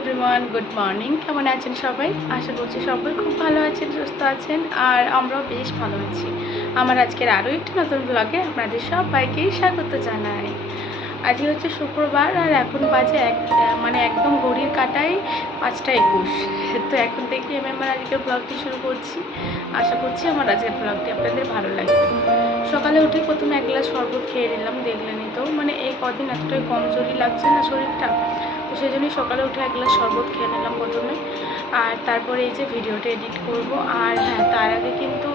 Everyone, good morning. কেমন আছেন সবাই? আশা করছি সবাই খুব ভালো আছেন, সুস্থ আছেন, আর আমরাও বেশ ভালো আছি। আমার আজকের আরও একটি নতুন ব্লগে আপনাদের সবাইকেই স্বাগত জানাই। আজকে হচ্ছে শুক্রবার, আর এখন বাজে একদম ঘড়ির কাঁটায় 5টা 21। তো এখন থেকে আমি আমার আজকের ব্লগটি শুরু করছি। আশা করছি আমার আজকের ব্লগটি আপনাদের ভালো লাগবে। সকালে উঠে প্রথমে এক গ্লাস শরবত খেয়ে নিলাম, দেখলেনই তো। এই কদিন এতটাই কমজোরি লাগছে না শরীরটা, তো সেই জন্যই সকালে উঠে এক গ্লাস শরবত খেয়ে নিলাম প্রথমে। আর তারপরে এই যে ভিডিওটা এডিট করব। আর হ্যাঁ, তার আগে কিন্তু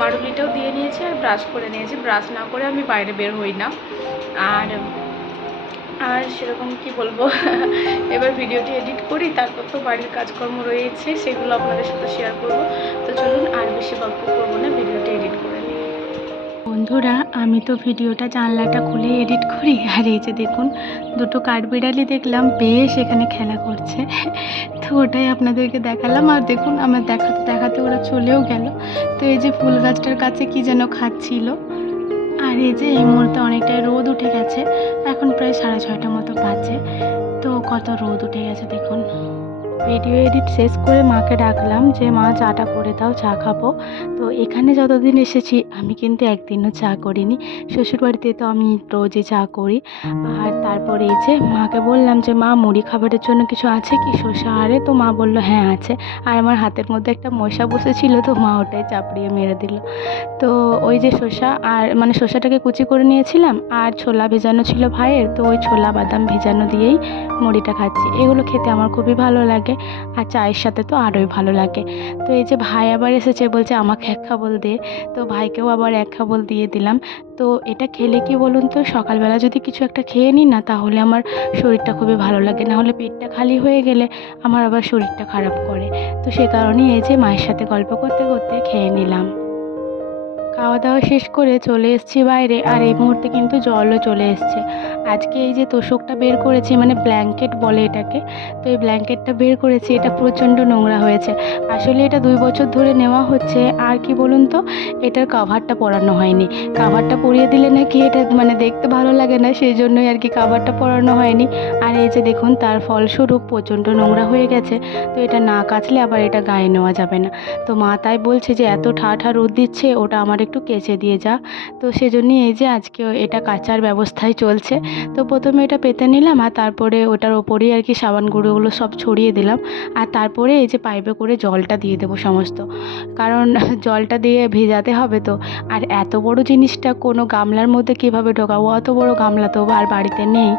মাড়ুলিটাও দিয়ে নিয়েছি আর ব্রাশ করে নিয়েছি। ব্রাশ না করে আমি বাইরে বের হই না। আর আর সেরকম কি বলবো এবার ভিডিওটি এডিট করি, তারপর তো বাড়ির কাজকর্ম রয়েছে, সেগুলো আপনাদের সাথে শেয়ার করব। তো চলুন আর বেশি গল্প করবো না, ভিডিওটি এডিট করে নিই। বন্ধুরা, আমি তো ভিডিওটা জানলাটা খুলে এডিট করি, আর এই যে দেখুন দুটো কাঠবিড়ালি দেখলাম বেশ এখানে খেলা করছে। তো ওটাই আপনাদেরকে দেখালাম। আর দেখুন আমার দেখাতে দেখাতে ওরা চলেও গেল। তো এই যে ফুল গাছটার কাছে কি যেন খাচ্ছিল। আর এই যে এই মুহূর্তে অনেকটাই রোদ উঠে গেছে, এখন প্রায় 6:30 মতো বাজে। তো কত রোদ উঠে গেছে দেখুন। ভিডিও এডিট শেষ করে মাকে ডাকলাম যে মা চাটা করে দাও, চা খাবো। তো এখানে যতদিন এসেছি আমি কিন্তু একদিনও চা করিনি। শ্বশুরবাড়িতে তো আমি রোজই চা করি। আর তারপরে এই যে মাকে বললাম যে মা মুড়ি খাবারের জন্য কিছু আছে কি, শসা আরে? তো মা বলল হ্যাঁ আছে। আর আমার হাতের মধ্যে একটা মশা বসেছিল, তো মা ওটাই চাপড়িয়ে মেরে দিল। তো ওই যে শসা, আর শসাটাকে কুচি করে নিয়েছিলাম, আর ছোলা ভেজানো ছিল ভাইয়ের, তো ওই ছোলা বাদাম ভেজানো দিয়েই মুড়িটা খাচ্ছি। এগুলো খেতে আমার খুবই ভালো লাগে, আর চায়ের সাথে তো আরোই ভালো লাগে। তো এই যে ভাই আবার এসেছে, বলছে আমাকে এক খাবল দে। তো ভাইকেও আবার এক খাবল দিয়ে দিলাম। তো এটা খেলে কি বলুন তো, সকালবেলা যদি কিছু একটা খেয়ে নিই না, তাহলে আমার শরীরটা খুবই ভালো লাগে। না হলে পেটটা খালি হয়ে গেলে আমার আবার শরীরটা খারাপ করে। তো সে কারণেই এই যে মায়ের সাথে গল্প করতে করতে খেয়ে নিলাম। খাওয়া দাওয়া শেষ করে চলে এসেছি বাইরে, আর এই মুহূর্তে কিন্তু জলও চলে এসছে। আজকে এই যে তোষকটা বের করেছি, ব্ল্যাঙ্কেট বলে এটাকে। তো এই ব্ল্যাঙ্কেটটা বের করেছি, এটা প্রচণ্ড নোংরা হয়েছে। আসলে এটা 2 বছর ধরে নেওয়া হচ্ছে, আর কি বলুন তো, এটার কাভারটা পরানো হয়নি। কাভারটা পরিয়ে দিলে নাকি এটা দেখতে ভালো লাগে না, সেই জন্যই আর কি কাভারটা পরানো হয়নি। আর এই যে দেখুন তার ফলস্বরূপ প্রচণ্ড নোংরা হয়ে গেছে। তো এটা না কাচলে আবার এটা গায়ে নেওয়া যাবে না। তো মা তাই বলছে যে এত ঠাঠা রোদ দিচ্ছে, ওটা আমার একটু কেচে দিয়ে যা। তো সেজন্যই এই যে আজকে এটা কাচার ব্যবস্থাই চলছে। তো প্রথমে এটা পেতে নিলাম, আর তারপরে ওটার ওপরেই আর কি সাবান গুঁড়োগুলো সব ছড়িয়ে দিলাম। আর তারপরে এই যে পাইপে করে জলটা দিয়ে দেবো সমস্ত, কারণ জলটা দিয়ে ভেজাতে হবে তো। আর এত বড় জিনিসটা কোনো গামলার মধ্যে কীভাবে ঢোকাবো, অত বড় গামলা তো আর বাড়িতে নেই।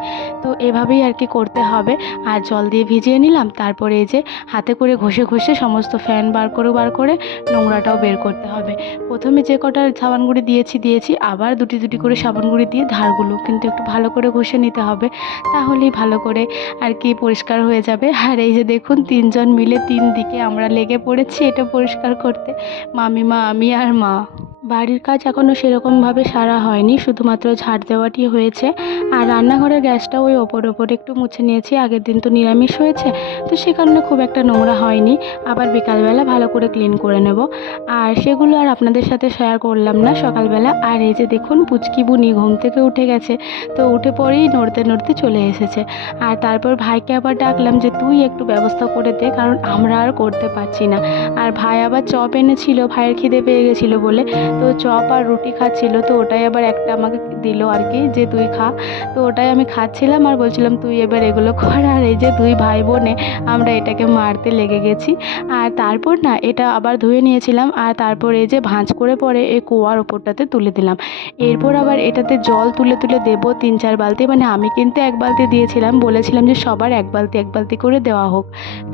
তো এভাবেই আর কি করতে হবে। আর জল দিয়ে ভিজিয়ে নিলাম, তারপরে এই যে হাতে করে ঘষে ঘষে সমস্ত ফ্যান বার করে নোংরাটাও বের করতে হবে। প্রথমে যে কটা সাবান গুঁড়ি দিয়েছি, আবার দুটি দুটি করে সাবান গুঁড়ি দিয়ে ধারগুলো কিন্তু একটু ভালো করে ঘষে নিতে হবে, তাহলেই ভালো করে আর কি পরিষ্কার হয়ে যাবে। আর এই যে দেখুন 3জন মিলে 3 দিকে আমরা লেগে পড়েছি এটা পরিষ্কার করতে, মামিমা, আমি আর মা। বাড়ির কাজ এখনও সেরকমভাবে সারা হয়নি, শুধুমাত্র ঝাড় দেওয়াটি হয়েছে। আর রান্নাঘরের গ্যাসটা ওই ওপরে একটু মুছে নিয়েছি, আগের দিন তো নিরামিষ হয়েছে, তো সে কারণে খুব একটা নোংরা হয়নি। আবার বিকালবেলা ভালো করে ক্লিন করে নেব, আর সেগুলো আর আপনাদের সাথে শেয়ার করলাম না সকালবেলা। আর এই যে দেখুন পুচকি বুনি ঘুম থেকে উঠে গেছে, তো উঠে পরেই নড়তে নড়তে চলে এসেছে। আর তারপর ভাইকে আবার ডাকলাম যে তুই একটু ব্যবস্থা করে দে, কারণ আমরা আর করতে পারছি না। আর ভাই আবার চপ এনেছিল, ভাইয়ের খিদে পেয়ে গেছিলো বলে, তো চপ আর রুটি খাচ্ছিল। তো ওটাই আবার একটা আমাকে দিল আর কি, যে তুই খা। তো ওটাই আমি খাচ্ছিলাম আর বলছিলাম তুই এবার এগুলো কর। আর এই যে 2 ভাই বোনে আমরা এটাকে মারতে লেগে গেছি। আর তারপর না এটা আবার ধুয়ে নিয়েছিলাম, আর তারপর এই যে ভাঁজ করে পরে এই কুয়ার ওপরটাতে তুলে দিলাম। এরপর আবার এটাতে জল তুলে তুলে দেবো 3-4 বালতি। আমি কিন্তু 1 বালতি দিয়েছিলাম, বলেছিলাম যে সবার 1 বালতি 1 বালতি করে দেওয়া হোক,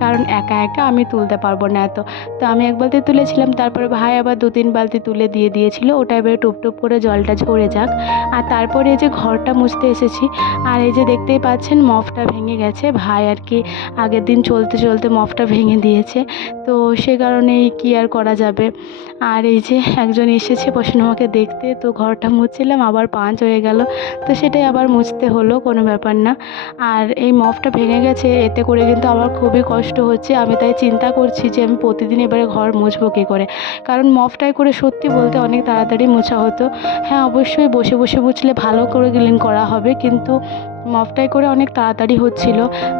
কারণ একা একা আমি তুলতে পারবো না এত। তো আমি 1 বালতি তুলেছিলাম, তারপরে ভাই আবার 2-3 বালতি তুলে দিয়েছিল। ওটা এবার টুপ টুপ করে জলটা ঝরে যাক। আর তারপরে এই যে ঘরটা মুছতে এসেছি, আর এই যে দেখতেই পাচ্ছেন মফটা ভেঙে গেছে। ভাই আর কি আগের দিন চলতে চলতে মফটা ভেঙে দিয়েছে, তো সে কারণেই কি আর করা যাবে। আর এই যে একজন এসেছে আমাকে দেখতে, তো ঘরটা মুছছিলাম, আবার পাঁচ হয়ে গেল, তো সেটাই আবার মুছতে হলো, কোনো ব্যাপার না। আর এই মফটা ভেঙে গেছে, এতে করে কিন্তু আমার খুবই কষ্ট হচ্ছে। আমি তাই চিন্তা করছি যে আমি প্রতিদিন এবারে ঘর মুছবো কী করে, কারণ মফটাই করে সত্যি বলতে অনেক তাড়াতাড়ি মোছা হতো। হ্যাঁ, অবশ্যই বসে বসে মুছলে ভালো করে ক্লিন করা হবে, কিন্তু মপটাই করে অনেক তাড়াতাড়ি হচ্ছিল।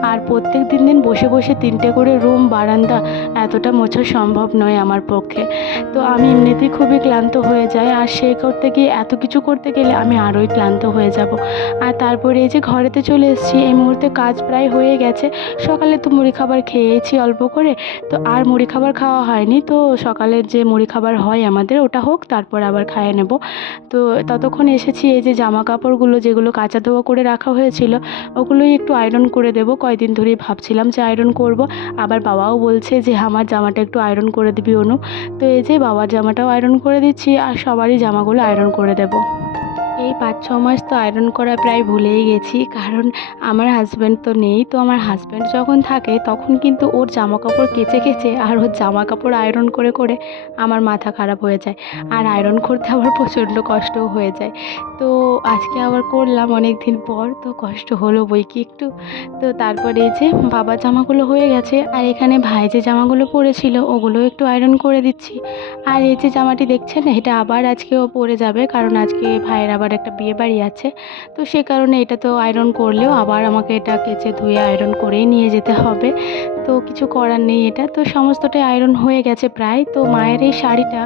আর প্রত্যেক দিন বসে বসে 3টে করে রুম বারান্দা এতটা মোছা সম্ভব নয় আমার পক্ষে। তো আমি এমনিতেই খুবই ক্লান্ত হয়ে যাই, আর সে করতে গিয়ে এত কিছু করতে গেলে আমি আরোই ক্লান্ত হয়ে যাব। আর তারপরে এই যে ঘরেতে চলে এসেছি, এই মুহূর্তে কাজ প্রায় হয়ে গেছে। সকালে তো মুড়ি খাবার খেয়েছি অল্প করে, তো আর মুড়ি খাবার খাওয়া হয়নি। তো সকালের যে মুড়ি খাবার হয় আমাদের ওটা হোক, তারপর আবার খাইয়ে নেব। তো ততক্ষণ এসেছি, এই যে জামা কাপড়গুলো যেগুলো কাচা ধোয়া করে রাখা হয়েছিল ওগুলোই একটু আয়রন করে দেবো। কয়দিন ধরেই ভাবছিলাম যে আয়রন করব, আবার বাবাও বলছে যে আমার জামাটা একটু আয়রন করে দিবি অনু। তো এই যে বাবার জামাটাও আয়রন করে দিচ্ছি, আর সবারই জামাগুলো আয়রন করে দেবো। এই 5-6 মাস তো আয়রন করা প্রায় ভুলেই গেছি, কারণ আমার হাজব্যান্ড তো নেই। তো আমার হাজব্যান্ড যখন থাকে তখন কিন্তু ওর জামা কাপড় কেচে কেচে আর ওর জামা কাপড় আয়রন করে করে আমার মাথা খারাপ হয়ে যায়, আর আয়রন করতে আমার প্রচণ্ড কষ্টও হয়ে যায়। তো আজকে আবার করলাম অনেক দিন পর, তো কষ্ট হলো বই কি একটু। তো তারপরে এই যে বাবার জামাগুলো হয়ে গেছে, আর এখানে ভাই যে জামাগুলো পরেছিল ওগুলো একটু আয়রন করে দিচ্ছি। আর এই যে জামাটি দেখছেন এটা আবার আজকেও পরে যাবে, কারণ আজকে ভাইয়ের আবার একটা বিয়ে বাড়ি আছে। তো সে কারণে এটা তো আয়রন করলেও আবার আমাকে এটা কেচে ধুয়ে আয়রন করেই নিয়ে যেতে হবে। তো কিছু করার নেই, এটা তো সমস্তটাই আয়রন হয়ে গেছে প্রায়। তো মায়ের এই শাড়িটা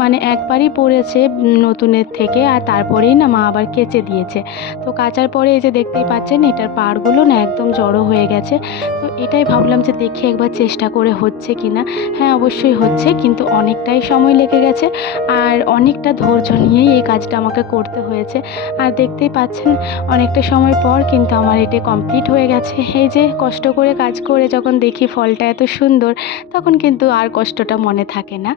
মানে একবারই পরেছে নতুনের থেকে, আর তারপরেই না মা আবার কেচে দিয়েছে। তো কাচার পরে এই যে দেখতেই পাচ্ছেন এটার পাড়গুলো না একদম জড়ো হয়ে গেছে। তো এটাই ভাবলাম যে দেখি একবার চেষ্টা করে হচ্ছে কি না। হ্যাঁ অবশ্যই হচ্ছে, কিন্তু অনেকটাই সময় লেগে গেছে, আর অনেকটা ধৈর্য নিয়েই এই কাজটা আমাকে করতে হয়েছে। আর দেখতেই পাচ্ছেন অনেকটা সময় পর কিন্তু আমার এটা কমপ্লিট হয়ে গেছে। এই যে কষ্ট করে কাজ করে যখন দেখি ফলটা এত সুন্দর, তখন কিন্তু আর কষ্টটা মনে থাকে না।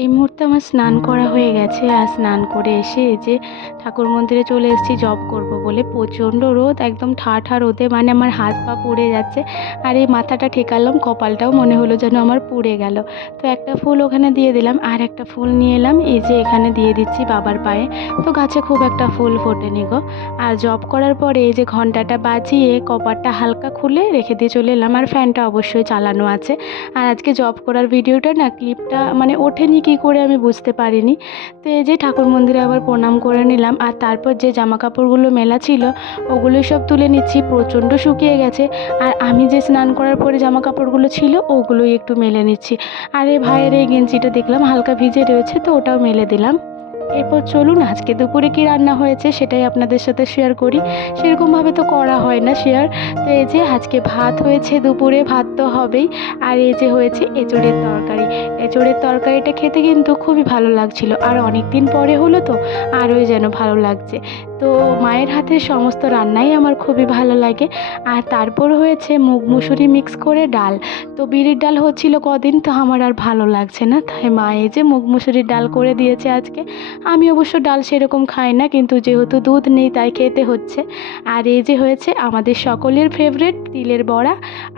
এই মুহূর্তে আমার স্নান করা হয়ে গেছে, আর স্নান করে এসে এই যে ঠাকুর মন্দিরে চলে এসেছি জব করব বলে। প্রচণ্ড রোদ, একদম ঠা রোদে মানে আমার হাত পা পুড়ে যাচ্ছে। আর এই মাথাটা ঠেকালাম, কপালটাও মনে হলো যেন আমার পুড়ে গেল। তো একটা ফুল ওখানে দিয়ে দিলাম, আর একটা ফুল নিয়ে এলাম এই যে এখানে দিয়ে দিচ্ছি বাবার পায়ে। তো গাছে খুব একটা ফুল ফোটেনি গো। আর জব করার পরে এই যে ঘন্টাটা বাজিয়ে কপারটা হালকা খুলে রেখে দিয়ে চলে এলাম, আর ফ্যানটা অবশ্যই চালানো আছে। আর আজকে জব করার ভিডিওটা না ক্লিপটা মানে ওঠেনি কী করে আমি বুঝতে পারিনি। তো এই যে ঠাকুর মন্দিরে আবার প্রণাম করে নিলাম, আর তারপর যে জামা কাপড়গুলো মেলা ছিল ওগুলোই সব তুলে নিচ্ছি। প্রচণ্ড শুকিয়ে গেছে, আর আমি যে স্নান করার পরে জামা কাপড়গুলো ছিল ওগুলোই একটু মেলে নিচ্ছি। আর এই ভাইয়ের এই গেঞ্জিটা দেখলাম হালকা ভিজে রয়েছে, তো ওটাও মেলে দিলাম। এরপর চলুন আজকে দুপুরে কি রান্না হয়েছে সেটাই আপনাদের সাথে শেয়ার করি। সেরকমভাবে তো করা হয় না শেয়ার। তো এই যে আজকে ভাত হয়েছে, দুপুরে ভাত তো হবেই। আর এই যে হয়েছে এঁচোড়ের তরকারি। এঁচোড়ের তরকারিটা খেতে কিন্তু খুবই ভালো লাগছিল, আর অনেক দিন পরে হলো তো আরোই যেন ভালো লাগছে। তো মায়ের হাতের সমস্ত রান্নাই আমার খুবই ভালো লাগে। আর তারপর হয়েছে মুগ মুসুরি মিক্স করে ডাল। তো বিউলির ডাল হচ্ছিল কদিন, তো আমার আর ভালো লাগছে না, তাই মা এই যে মুগ মুসুরির ডাল করে দিয়েছে আজকে। আমি অবশ্য ডাল সেরকম খাই না, কিন্তু যেহেতু দুধ নেই তাই খেতে হচ্ছে। আর এই যে হয়েছে আমাদের সকলের ফেভারিট তিলের বড়া,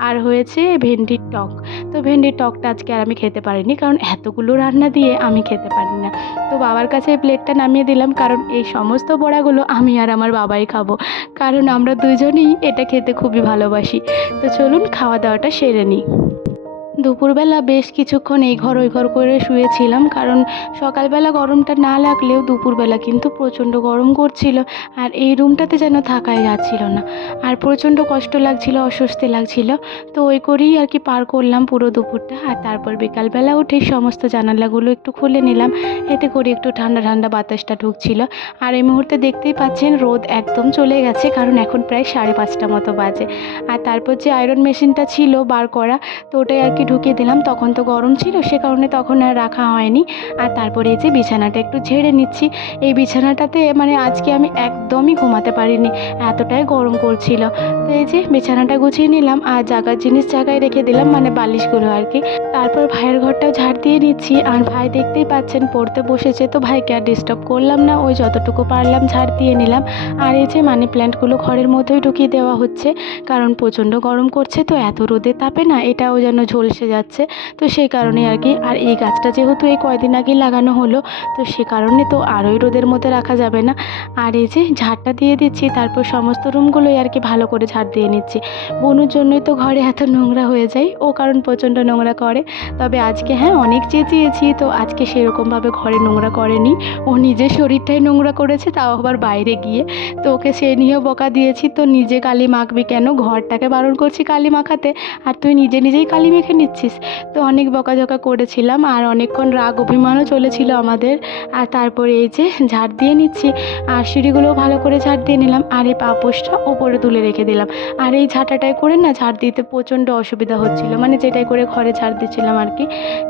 আর হয়েছে ভেন্ডির টক। তো ভেন্ডির টকটা আজকে আর আমি খেতে পারিনি, কারণ এতগুলো রান্না দিয়ে আমি খেতে পারি না। তো বাবার কাছে এই প্লেটটা নামিয়ে দিলাম, কারণ এই সমস্ত বড়াগুলো আমি আর আমার বাবাই খাবো, কারণ আমরা দুজনেই এটা খেতে খুবই ভালোবাসি। তো চলুন খাওয়া দাওয়াটা সেরে নিই। দুপুরবেলা বেশ কিছুক্ষণ এই ঘর ওই ঘর করে শুয়েছিলাম, কারণ সকালবেলা গরমটা না লাগলেও দুপুরবেলা কিন্তু প্রচণ্ড গরম করছিল, আর এই রুমটাতে যেন থাকাই যাচ্ছিল না, আর প্রচণ্ড কষ্ট লাগছিল, অস্বস্তি লাগছিল। তো ওই করেই আর কি পার করলাম পুরো দুপুরটা। আর তারপর বিকালবেলা উঠে সমস্ত জানালাগুলো একটু খুলে নিলাম, এতে করে একটু ঠান্ডা ঠান্ডা বাতাসটা ঢুকছিল। আর এই মুহূর্তে দেখতেই পাচ্ছেন রোদ একদম চলে গেছে, কারণ এখন প্রায় 5:30 মতো বাজে। আর তারপর যে আয়রন মেশিনটা ছিল বার করা, তো ওটাই আর কি ঢুকিয়ে দিলাম। তখন তো গরম ছিল, সে কারণে তখন আর রাখা হয়নি। আর তারপরে এই যে বিছানাটা একটু ঝেড়ে নিচ্ছি। এই বিছানাটাতে মানে আজকে আমি একদমই ঘুমাতে পারিনি, এতটাই গরম করছিল। তো এই যে বিছানাটা গুছিয়ে নিলাম, আর জায়গার জিনিস জায়গায় রেখে দিলাম, মানে বালিশগুলো আর কি। তারপর ভাইয়ের ঘরটাও ঝাড় দিয়ে নিচ্ছি। আর ভাই দেখতেই পাচ্ছেন পড়তে বসেছে, তো ভাইকে আর ডিস্টার্ব করলাম না, ওই যতটুকু পারলাম ঝাড় দিয়ে নিলাম। আর এই যে মানি প্ল্যান্টগুলো ঘরের মধ্যেই ঢুকিয়ে দেওয়া হচ্ছে, কারণ প্রচণ্ড গরম করছে, তো এত রোদের তাপে না এটাও যেন ঝলসে যাচ্ছে। তো সেই কারণে আর কি। আর এই গাছটা যেহেতু এই কয়দিন আগে লাগানো হলো, তো সে কারণে তো আরোই রোদের মধ্যে রাখা যাবে না। আর এই যে ঝাড়টা দিয়ে দিচ্ছি, তারপর সমস্ত রুমগুলোই আর কি ভালো করে ঝাড় দিয়ে নিচ্ছি। বনুর জন্যই তো ঘরে এত নোংরা হয়ে যায়, ও কারণ প্রচণ্ড নোংরা করে। তবে আজকে হ্যাঁ অনেক চেঁচিয়েছি, তো আজকে সেরকমভাবে ঘরে নোংরা করেনি, ও নিজের শরীরটাই নোংরা করেছে, তাও আবার বাইরে গিয়ে। তো ওকে সে নিয়েও বকা দিয়েছি, তো নিজে কালি মাখবি কেন, ঘরটাকে বারণ করছি কালি মাখাতে আর তুই নিজে নিজেই কালি মেখে নিচ্ছিস। তো অনেক বকাঝকা করেছিলাম আর অনেকক্ষণ রাগ অভিমানও চলেছিল আমাদের। আর তারপরে এই যে ঝাড় দিয়ে নিচ্ছি আর সিঁড়িগুলোও ভালো করে ঝাড় দিয়ে নিলাম আর এই পাপোশটা ওপরে তুলে রেখে দিলাম। আর এই ঝাঁটাটাই করে না ঝাড় দিতে প্রচণ্ড অসুবিধা হচ্ছিলো, মানে যেটাই করে ঘরে ঝাড় দিচ্ছিলাম আর কি,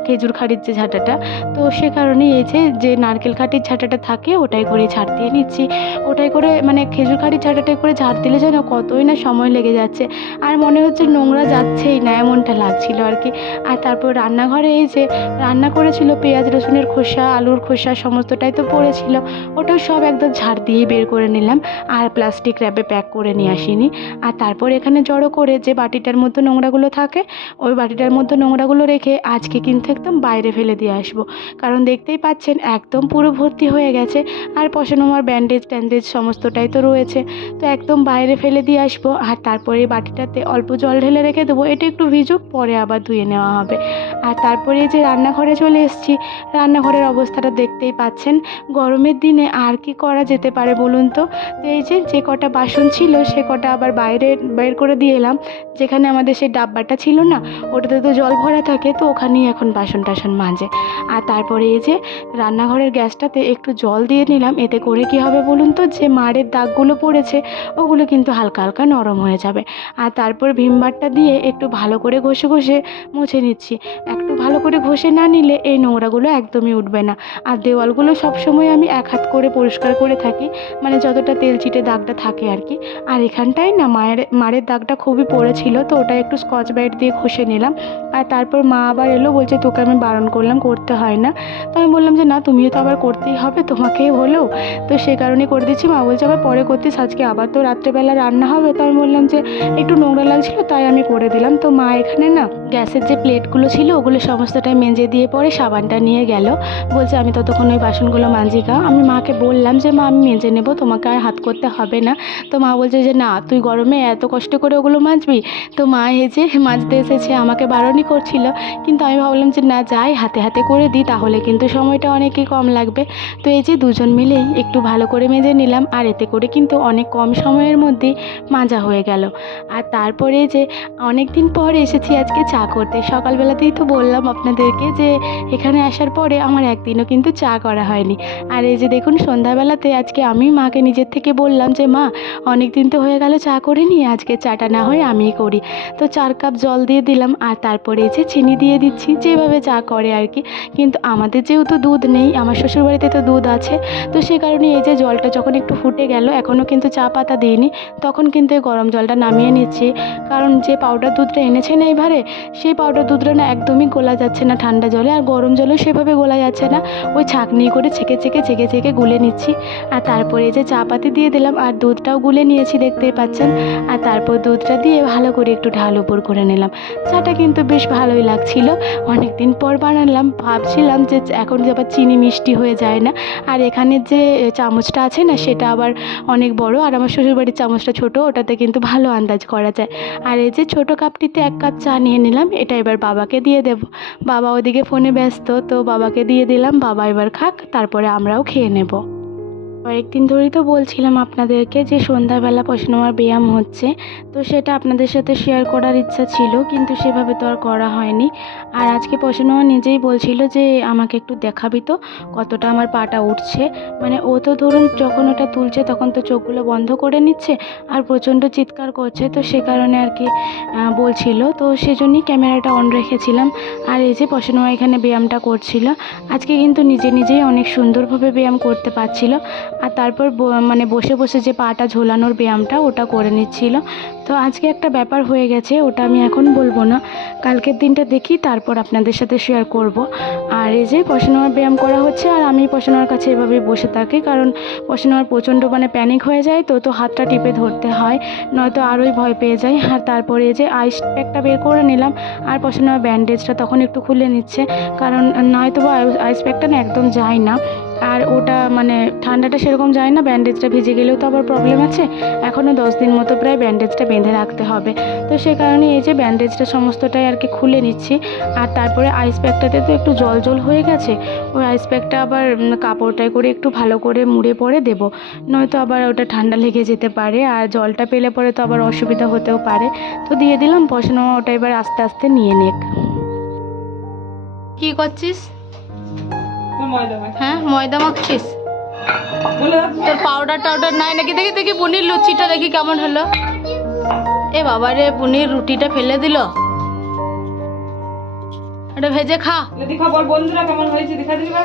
খেজুর খাড়ির যে ঝাঁটাটা। তো সে কারণে এই যে নারকেল খাটির ঝাঁটাটা থাকে ওটাই করে ঝাড় দিয়ে নিচ্ছি। ওটাই করে মানে খেজুর খাড়ির ঝাঁটাটাই করে ঝাড় দিলে যেন কতই না সময় লেগে যাচ্ছে, আর মনে হচ্ছে নোংরা যাচ্ছেই না এমনটা লাগছিল আর কি। আর তারপর রান্নাঘরে এই যে রান্না করেছিল পেঁয়াজ রসুনের খোসা আলুর খোসা সমস্তটাই তো পড়েছিল, ওটাও সব একদম ঝাড় দিয়েই বের করে নিলাম আর প্লাস্টিক র্যাপে প্যাক করে নিয়ে আসিনি। আর তারপর এখানে জড়ো করে যে বাটিটার মধ্যে নোংরাগুলো থাকে ওই বাটিটার মধ্যে নোংরাগুলো রেখে আজকে কিন্তু একদম বাইরে ফেলে দিয়ে আসবো, কারণ দেখতেই পাচ্ছেন একদম পুরো ভর্তি হয়ে গেছে আর পশানোমার ব্যান্ডেজ ট্যান্ডেজ সমস্তটাই তো রয়েছে। তো একদম বাইরে ফেলে দিয়ে আসবো আর তারপরে এই বাটিটাতে অল্প জল ঢেলে রেখে দেবো, এটা একটু ভিজুক পরে আবার ধুয়ে নেওয়া হবে। আর তারপরে এই যে রান্নাঘরে চলে এসেছি, রান্নাঘরের অবস্থাটা দেখতেই পাচ্ছেন। গরমের দিনে আর কি করা যেতে পারে বলুন তো। তো এই যে কটা বাসন ছিল সে কটা আবার বের করে দিয়ে এলাম, যেখানে আমাদের সেই ডাব্বাটা ছিল না ওটাতে তো জল ভরা থাকে, তো ওখানেই এখন বাসন টাসন মাজে। আর তারপরে এই যে রান্নাঘরের গ্যাসটাতে একটু জল দিয়ে নিলাম, এতে করে কি হবে বলুন তো, যে মাড়ের দাগগুলো পড়েছে ওগুলো কিন্তু হালকা হালকা নরম হয়ে যাবে। আর তারপর ভিমবারটা দিয়ে একটু ভালো করে ঘষে ঘষে মুছে নিচ্ছি। একটু ভালো করে ঘষে না নিলে এই নোংরাগুলো একদমই উঠবে না। আর দেওয়ালগুলো সবসময় আমি এক হাত করে পরিষ্কার করে থাকি, মানে যতটা তেল চিটে দাগটা থাকে আর কি। আর এখানটায় না মাড়ের দাগটা খুবই পড়েছিল, তো ওটা একটু স্কচ ব্রাইট দিয়ে ঘষে নিলাম। আর তারপর মা আবার এলো, বলছে তোকে আমি বারণ করলাম করতে হয় না। তো আমি বললাম যে না তুমিও তো আবার করতেই হবে, তোমাকে হলো, তো সে কারণেই করে দিচ্ছি। মা বলছে আবার পরে করতিস, আজকে আবার তো রাত্রেবেলা রান্না হবে। তো আমি বললাম যে একটু নোংরা লাগছিল তাই আমি করে দিলাম। তো মা এখানে না গ্যাসের যে প্লেটগুলো ছিল ওগুলো সমস্তটাই মেজে দিয়ে পরে সাবানটা নিয়ে গেল, বলছে আমি ততক্ষণ ওই বাসনগুলো মাজি গা। আমি মাকে বললাম যে মা আমি মেজে নেবো, তোমাকে আর হাত করতে হবে না। তো মা বলছে যে না তুই গরমে এত কষ্ট করে ওগুলো মাজবি। তো মা হেজে মাজতে এসেছে, আমাকে বারণই করছিল, কিন্তু আমি ভাবলাম যে না যাই হাতে হাতে করে দিই, তাহলে কিন্তু সময়টা অনেকই কম লাগবে। তো এই যে দুজন মিলেই একটু ভালো করে মেজে নিলাম, আর এতে করে কিন্তু অনেক কম সময়ের মধ্যেই মাজা হয়ে গেল। আর তারপরে যে অনেক দিন পর এসেছি আজকে চা করতে, সকালবেলাতেই তো বললাম আপনাদেরকে যে এখানে আসার পরে আমার একদিনও কিন্তু চা করা হয়নি। আর এই যে দেখুন সন্ধ্যাবেলাতে আজকে আমি মাকে নিজের থেকে বললাম যে মা অনেক দিন তো হয়ে গেল চা করিনি, আজকে চাটা না হয় আমিই করি। তো 4 কাপ জল দিয়ে দিলাম আর তারপরে এই যে চিনি দিয়ে দিচ্ছি, যেভাবে চা করে আর কি। কিন্তু আমাদের যেহেতু দুধ নেই, আমার শ্বশুরবাড়িতে তো দুধ আছে, তো সে কারণে এই যে জলটা যখন একটু ফুটে গেল, এখনও কিন্তু চা পাতা দিইনি, তখন কিন্তু এই গরম জলটা নামিয়ে নিচ্ছি। কারণ যে পাউডার দুধটা এনেছেন এইবারে, সেই পাউডার দুধটা না একদমই গোলা যাচ্ছে না ঠান্ডা জলে, আর গরম জলেও সেভাবে গোলা যাচ্ছে না, ওই ছাঁকনি করে ছেঁকে গুলে নিচ্ছি। আর তারপরে এই যে চা পাতি দিয়ে দিলাম আর দুধটাও গুলে নিয়েছি দেখতেই পাচ্ছেন। আর তারপর দুধটা দিয়ে ভালো করে একটু ঢাল উপর করে নিলাম। চাটা কিন্তু বেশ ভালোই লাগছিল, অনেক দিন পর বানালাম, ভাবছিলাম যে এখন যে আবার চিনি মিষ্টি হয়ে যায় না। আর এখানে যে চামচটা আছে না সেটা আবার অনেক বড়, আর আমার শ্বশুরবাড়ির চামচটা ছোট, ওটাতে কিন্তু ভালো আন্দাজ করা যায়। আর এই যে ছোটো কাপটিতে 1 কাপ চা নিয়ে নিলাম, এটা এবার বাবাকে দিয়ে দেব। বাবা ওদিকে ফোনে ব্যস্ত, তো বাবাকে দিয়ে দিলাম, বাবা এবার খাক, তারপরে আমরাও খেয়ে নেব। কয়েকদিন ধরেই তো বলছিলাম আপনাদেরকে যে সন্ধ্যাবেলা পশানোমার ব্যায়াম হচ্ছে, তো সেটা আপনাদের সাথে শেয়ার করার ইচ্ছা ছিল, কিন্তু সেভাবে তো আর করা হয়নি। আর আজকে পশানোমা নিজেই বলছিল যে আমাকে একটু দেখাবি তো কতটা আমার পাটা উঠছে। মানে ও তো ধরুন যখন ওটা তুলছে তখন তো চোখগুলো বন্ধ করে নিচ্ছে আর প্রচণ্ড চিৎকার করছে, তো সে কারণে আর কি বলছিল, তো সেজন্যই ক্যামেরাটা অন রেখেছিলাম। আর এই যে পশানোমা এখানে ব্যায়ামটা করছিল, আজকে কিন্তু নিজেই অনেক সুন্দরভাবে ব্যায়াম করতে পারছিল। আর তারপর মানে বসে বসে যে পাটা ঝোলানোর ব্যায়ামটা ওটা করে নিচ্ছিল। তো আজকে একটা ব্যাপার হয়ে গেছে, ওটা আমি এখন বলবো না, কালকের দিনটা দেখি তারপর আপনাদের সাথে শেয়ার করব। আর এই যে পশানোর ব্যায়াম করা হচ্ছে আর আমি পশানোর কাছে এভাবেই বসে থাকি, কারণ পশানোর প্রচণ্ড মানে প্যানিক হয়ে যায়, তো হাতটা টিপে ধরতে হয়, নয়তো আরোই ভয় পেয়ে যায়। আর তারপরে এই যে আইস প্যাকটা বের করে নিলাম আর পশানোর ব্যান্ডেজটা তখন একটু খুলে নিচ্ছে, কারণ নয়তো বা আইস প্যাকটা না একদম যায় না। আর ওটা মানে ঠান্ডাটা সেরকম যায় না, ব্যান্ডেজটা ভিজে গেলেও তো আবার প্রবলেম আছে। এখনও 10 দিন মতো প্রায় ব্যান্ডেজটা বেঁধে রাখতে হবে। তো সে কারণে এই যে ব্যান্ডেজটা সমস্তটাই আর কি খুলে নিচ্ছি। আর তারপরে আইস প্যাকটাতে তো একটু জল জল হয়ে গেছে, ওই আইস প্যাকটা আবার কাপড়টায় করে একটু ভালো করে মুড়ে পরে দেবো, নয়তো আবার ওটা ঠান্ডা লেগে যেতে পারে। আর জলটা পেলে পরে তো আবার অসুবিধা হতেও পারে। তো দিয়ে দিলাম, বসানো ওটা এবার আস্তে আস্তে নিয়ে নেক। কি করছিস? হ্যাঁ, ময়দা মাখছিস? তোর পাউডার টাউডার নাই নাকি? দেখি দেখি বুনির লুচিটা দেখি কেমন হলো। এ বাবা রে, বুনির রুটিটা ফেলে দিল। এটা ভেজে খা। বন্ধুরা কেমন হয়েছে দেখা দিবা।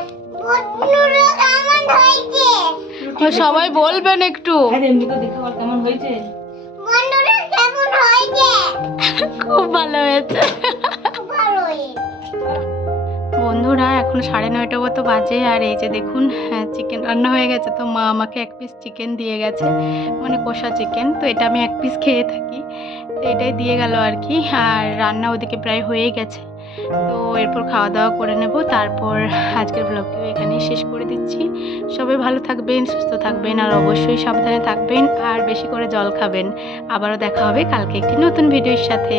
সবাই বলবেন একটু। কেমন হয়েছে? খুব ভালো হয়েছে বন্ধুরা। এখন 9:30 মতো বাজে, আর এই যে দেখুন চিকেন রান্না হয়ে গেছে। তো মা আমাকে 1 পিস চিকেন দিয়ে গেছে, মানে কষা চিকেন। তো এটা আমি 1 পিস খেয়ে থাকি, তো এটাই দিয়ে গেল আর কি। আর রান্না ওদিকে প্রায় হয়ে গেছে, তো এরপর খাওয়া দাওয়া করে নেব। তারপর আজকের ব্লগটিও এখানেই শেষ করে দিচ্ছি। সবাই ভালো থাকবেন, সুস্থ থাকবেন, আর অবশ্যই সাবধানে থাকবেন, আর বেশি করে জল খাবেন। আবারও দেখা হবে কালকে একটি নতুন ভিডিওর সাথে।